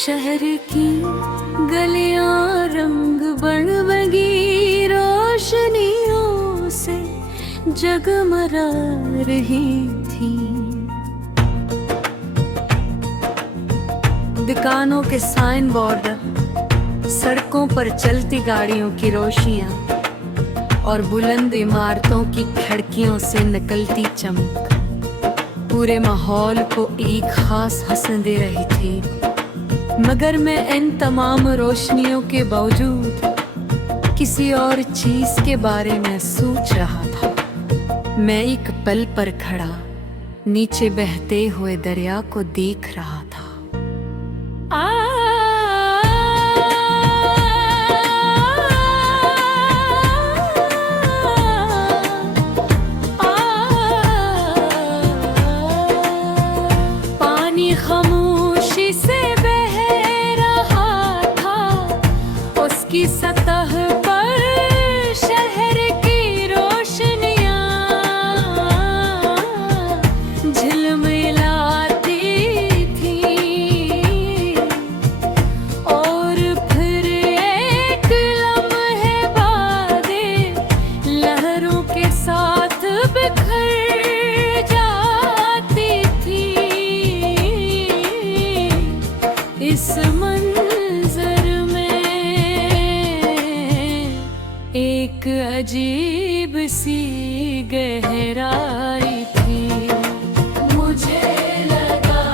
शहर की गलियां रंग बरबगी रोशनियों से जगमगा रही थी। दुकानों के साइन बोर्ड, सड़कों पर चलती गाड़ियों की रोशनियां और बुलंद इमारतों की खिड़कियों से निकलती चमक पूरे माहौल को एक खास हसन दे रही थी। मगर मैं इन तमाम रोशनियों के बावजूद किसी और चीज के बारे में सोच रहा था। मैं एक पल पर खड़ा नीचे बहते हुए दरिया को देख रहा था। पानी खामोशी से बह रहा था, उसकी सतह पर शहर की रोशनियां झिलमिलाती थी। और फिर एक लम्हे बाद लहरों के साथ बिखर जाती थी। इस मंजर में एक अजीब सी गहराई थी। मुझे लगा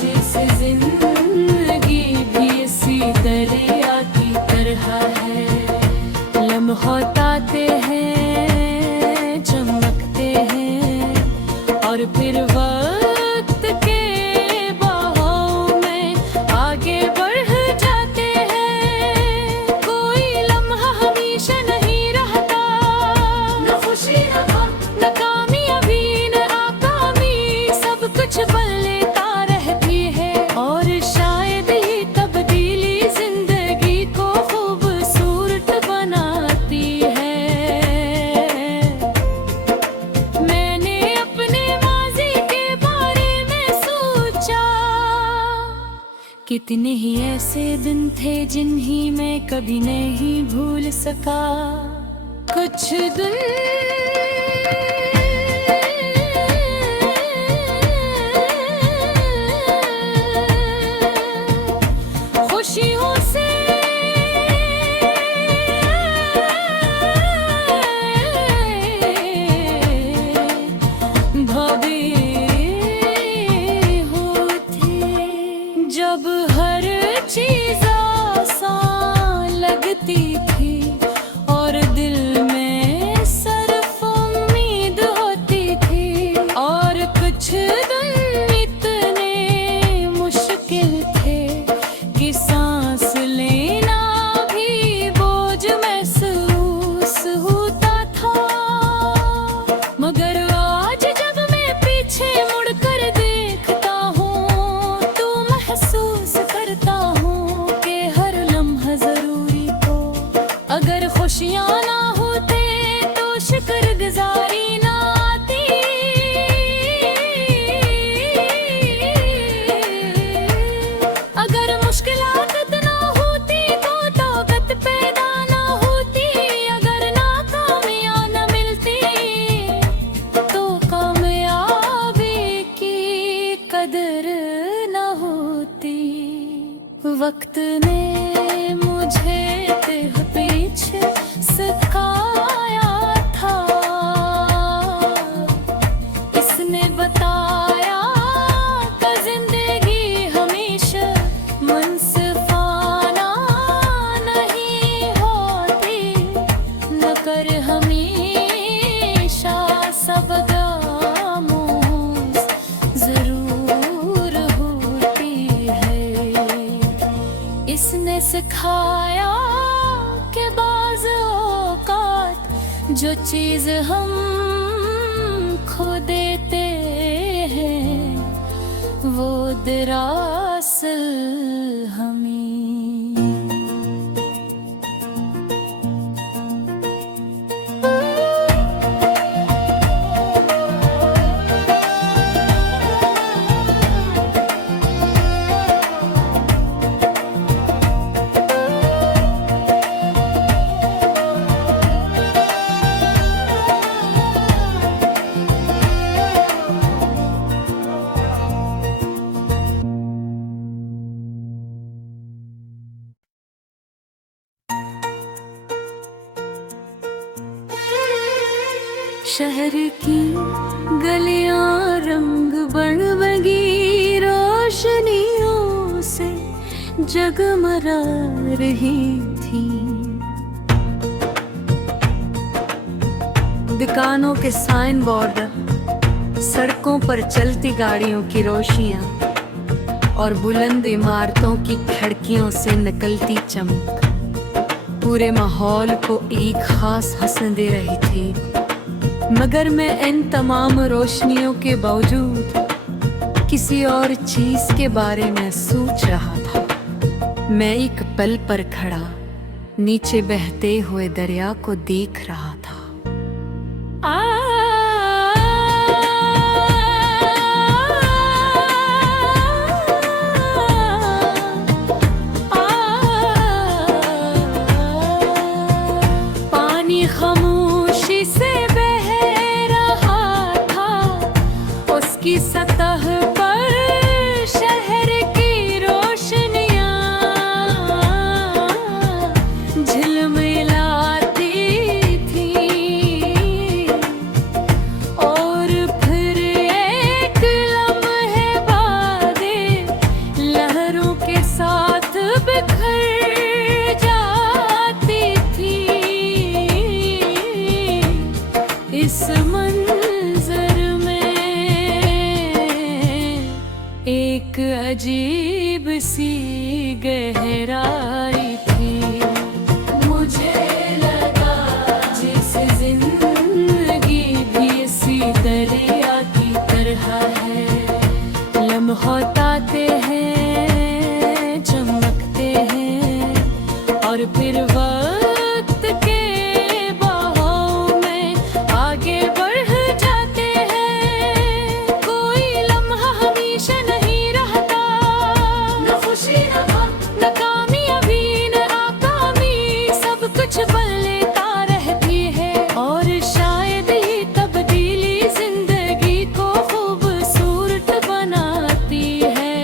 जैसे जिंदगी भी इसी दरिया की तरह है, लम्हों आते हैं, चमकते हैं और फिर वक्त के बहाव में आगे बढ़ जाते हैं। कोई लम्हा हमेशा नहीं रहता, न खुशी न गम, न कामयाबी न नाकामी, सब कुछ बदल लेता रहती है। और शायद ही तब्दीली जिंदगी को खूबसूरत बनाती है। मैंने अपने माजी के बारे में सोचा, कितने ही ऐसे दिन थे जिन्हीं मैं कभी नहीं भूल सका। कुछ दिन खुशियों से भरे होते, जब हर चीज आसान लगती थी और दिल में सिर्फ उम्मीद होती थी। और कुछ दिन इतने मुश्किल थे कि सांस लेना भी बोझ महसूस होता था। मगर आज जब मैं पीछे मुड़कर देखता हूँ तो महसूस करता हूँ कि हर लम्हा जरूरी तो। अगर खुशियाँ ना होते तो शुक्रगुजारी ना आती। अगर मुश्किलात ना होती तो ताकत पैदा ना होती। अगर नाकामियाँ न मिलती तो कामयाबी की कदर न होती। वक्त ने मुझे तेह पीछे सिखाया था, इसने बताया कि जिंदगी हमेशा मुनसिफाना नहीं होती, न कर हमेशा सब खामोश जरूर होती है। इसने सिखाया कि बाज़ औक़ात जो चीज़ हम खो देते हैं वो दरअसल हमें। शहर की गलियां रंग बरबगी रोशनियों से जगमगा रही थी। दुकानों के साइन बोर्ड, सड़कों पर चलती गाड़ियों की रोशनियां और बुलंद इमारतों की खिड़कियों से निकलती चमक पूरे माहौल को एक खास हसन दे रही थी। मगर मैं इन तमाम रोशनियों के बावजूद किसी और चीज के बारे में सोच रहा था। मैं एक पल पर खड़ा नीचे बहते हुए दरिया को देख रहा था। पानी खामोशी से बह रहा था, उसकी सतह पर शहर की रोशनियां झिलमिलाती थी। और फिर एक लम्हे बाद लहरों के साथ बिखर जाती थी। इस मंजर में एक अजीब सी गहराई थी। मुझे लगा जैसे जिंदगी भी इसी दरिया की तरह है, लम्हों आते हैं, चमकते हैं और फिर वक्त के बहाव में आगे बढ़ जाते हैं। कोई लम्हा हमेशा नहीं रहता, न खुशी न गम, न कामयाबी न नाकामी, सब कुछ बदल लेता रहती है। और शायद ही तब्दीली जिंदगी को खूबसूरत बनाती है।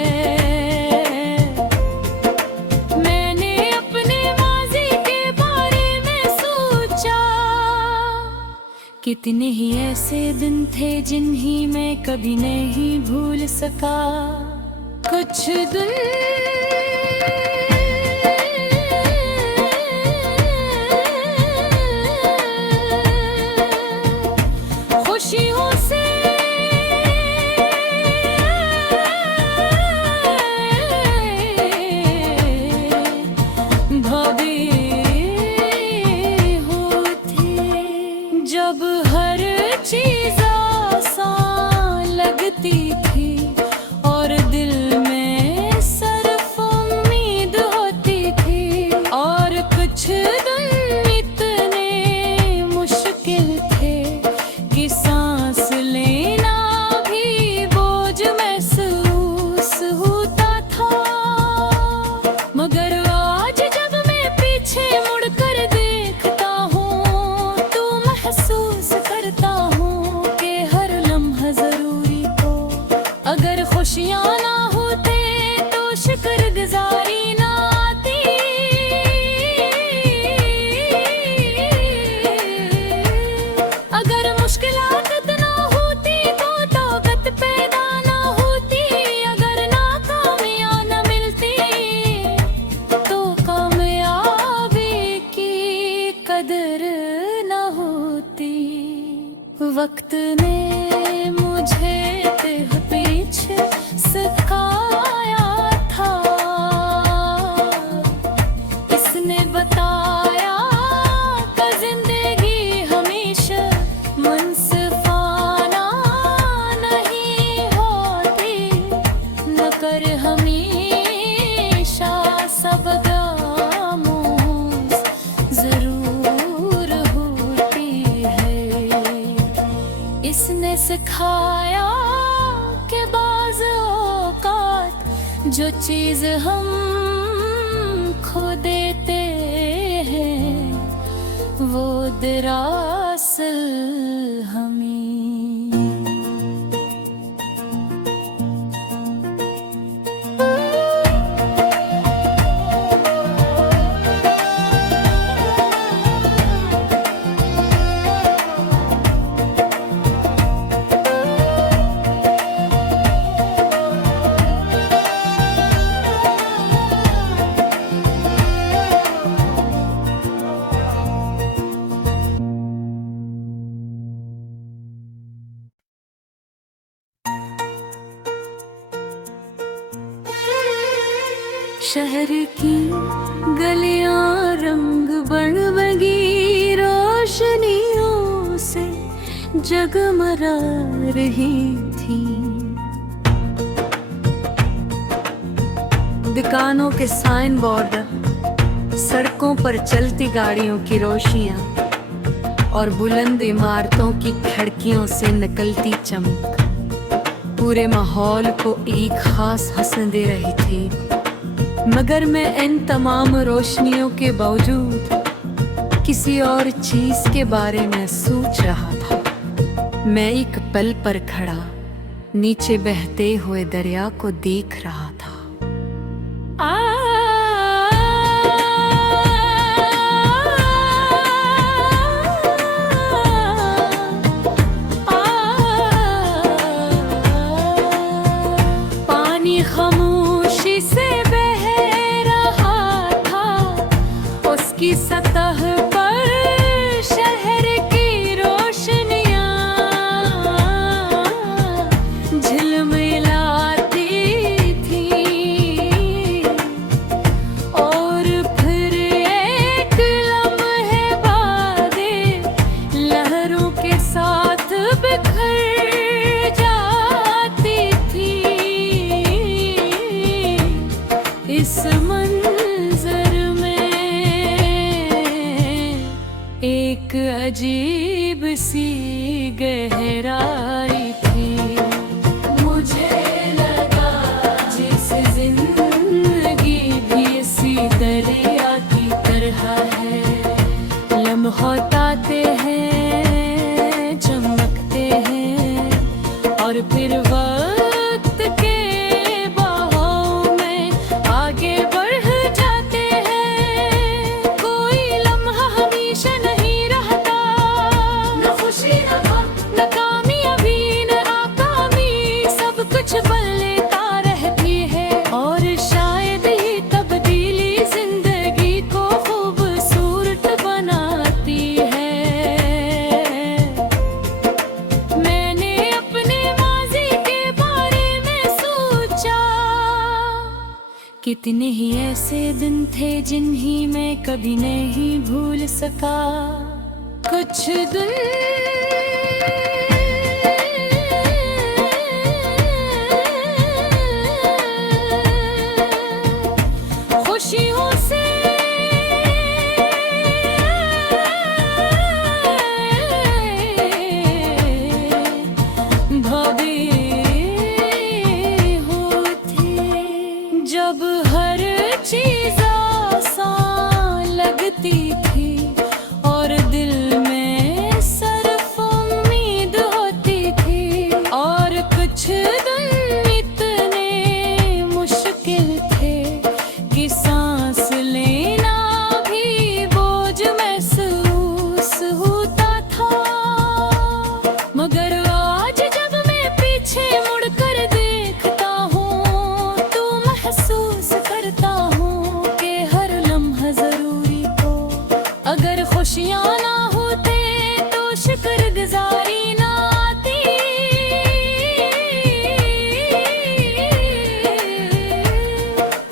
मैंने अपने माजी के बारे में सोचा, कितने ही ऐसे दिन थे जिन्हीं मैं कभी नहीं भूल सका। कुछ दिन खुशियों से भरे होते, जब हर चीज आसान लगती थी और दिल में सिर्फ उम्मीद होती थी। और कुछ दिन इतने मुश्किल थे कि सांस लेना भी बोझ महसूस होता था। मगर आज जब मैं पीछे मुड़कर देखता हूँ तो महसूस करता हूँ कि हर लम्हा जरूरी हो। अगर खुशियाँ ना होते तो शुक्रगुजारी ना आती। अगर मुश्किलात ना होती तो ताकत पैदा ना होती। अगर नाकामियाँ न मिलती तो कामयाबी की कदर न होती। वक्त ने मुझे तेह पीछे सिखाया था, इसने बताया कि जिंदगी हमेशा मुनसिफाना नहीं होती, न कर हमेशा सब खामोश जरूर होती है। इसने सिखाया कि बाज़ औक़ात जो चीज़ हम खो देते हैं वो दरअसल हमें। शहर की गलियां रंग बरबगी रोशनियों से जगमगा रही थी। दुकानों के साइन बोर्ड, सड़कों पर चलती गाड़ियों की रोशनियां और बुलंद इमारतों की खिड़कियों से निकलती चमक पूरे माहौल को एक खास हसन दे रही थी। मगर मैं इन तमाम रोशनियों के बावजूद किसी और चीज के बारे में सोच रहा था। मैं एक पल पर खड़ा नीचे बहते हुए दरिया को देख रहा था। पानी खामोशी से बह रहा था, उसकी सतह पर शहर की रोशनियां झिलमिलाती थी। और फिर एक लम्हे बाद लहरों के साथ बिखर जाती थी। इस मंजर में एक अजीब सी गहराई थी। मुझे लगा जैसे जिंदगी भी इसी दरिया की तरह है, लम्हों आते हैं, चमकते हैं और फिर वक्त के बहाव में आगे बढ़ जाते हैं। कोई लम्हा हमेशा नहीं रहता, न खुशी न गम, न कामयाबी न नाकामी, सब कुछ बदल लेता रहती है। और शायद ही तब्दीली जिंदगी को खूबसूरत बनाती है। मैंने अपने माजी के बारे में सोचा, कितने ही ऐसे दिन थे जिन्हीं मैं कभी नहीं भूल सका। कुछ दिन खुशियों से भरे होते, जब हर चीज आसान लगती थी और दिल में सिर्फ उम्मीद होती थी। और कुछ दिन इतने मुश्किल थे कि सांस लेना भी बोझ महसूस होता था। मगर आज जब मैं पीछे मुड़कर देखता हूँ तो महसूस करता हूँ कि हर लम्हा जरूरी हो। अगर खुशियाँ ना होते तो शुक्रगुजारी ना आती।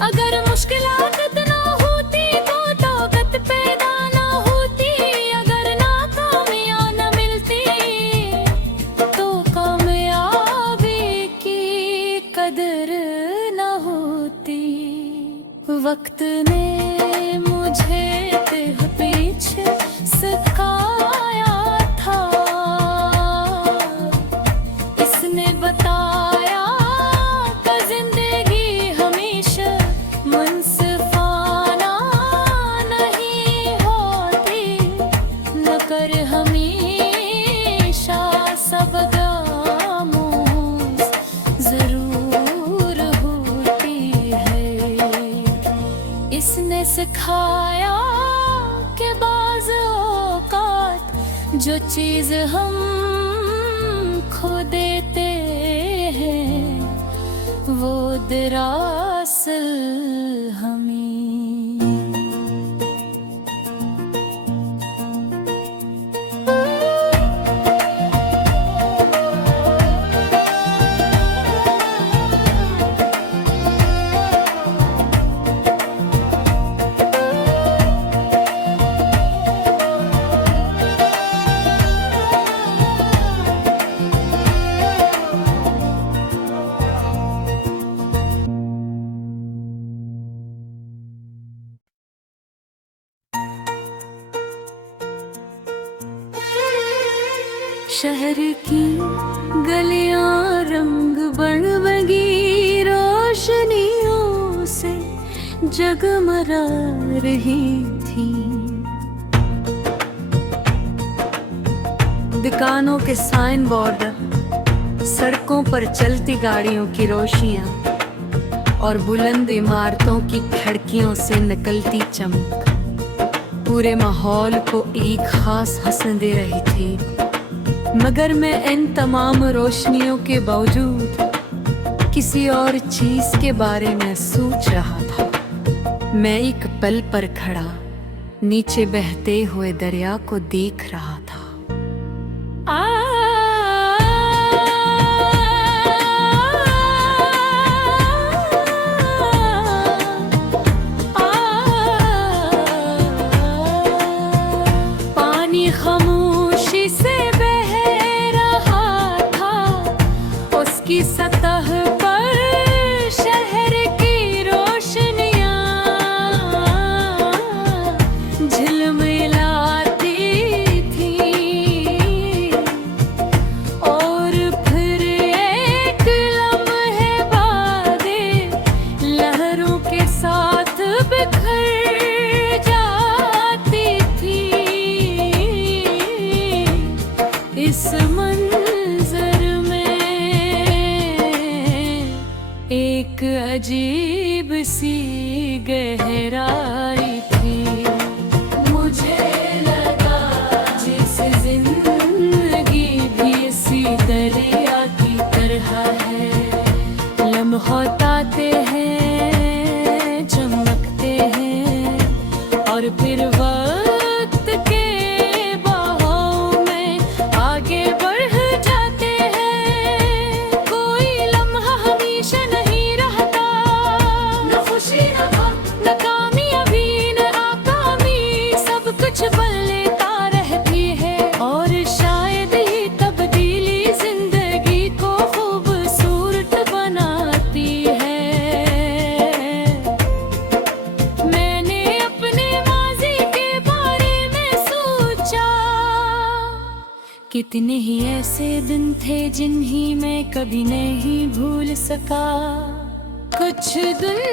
अगर मुश्किलात ना होती तो ताकत पैदा ना होती। अगर नाकामियाँ न मिलती तो कामयाबी की कदर न होती। वक्त ने मुझे तेह पीछे सिखाया था, इसने बताया कि जिंदगी हमेशा मुनसिफाना नहीं होती, न कर हमेशा सब खामोश जरूर होती है। इसने सिखाया कि बाज़ औक़ात जो चीज़ हम खो देते हैं वो दरअसल हमें। शहर की गलियां रंग बरबगी रोशनियों से जगमगा रही थी। दुकानों के साइन बोर्ड, सड़कों पर चलती गाड़ियों की रोशनियां और बुलंद इमारतों की खिड़कियों से निकलती चमक पूरे माहौल को एक खास हसन दे रही थी। मगर मैं इन तमाम रोशनियों के बावजूद किसी और चीज के बारे में सोच रहा था। मैं एक पल पर खड़ा नीचे बहते हुए दरिया को देख रहा था। पानी खामोशी से बह रहा था, उसकी सतह पर शहर की रोशनियां झिलमिलाती थी। और फिर एक लम्हे बाद लहरों के साथ बिखर इस मंजर में एक अजीब सी गहराई थी। मुझे लगा जैसे जिंदगी भी इसी दरिया की तरह है, लम्हों आते हैं, चमकते हैं और फिर वक्त के बल लेता रहती है। और शायद ही तब्दीली जिंदगी को खूबसूरत बनाती है। मैंने अपने माजी के बारे में सोचा, कितने ही ऐसे दिन थे जिन्हें मैं कभी नहीं भूल सका। कुछ दिन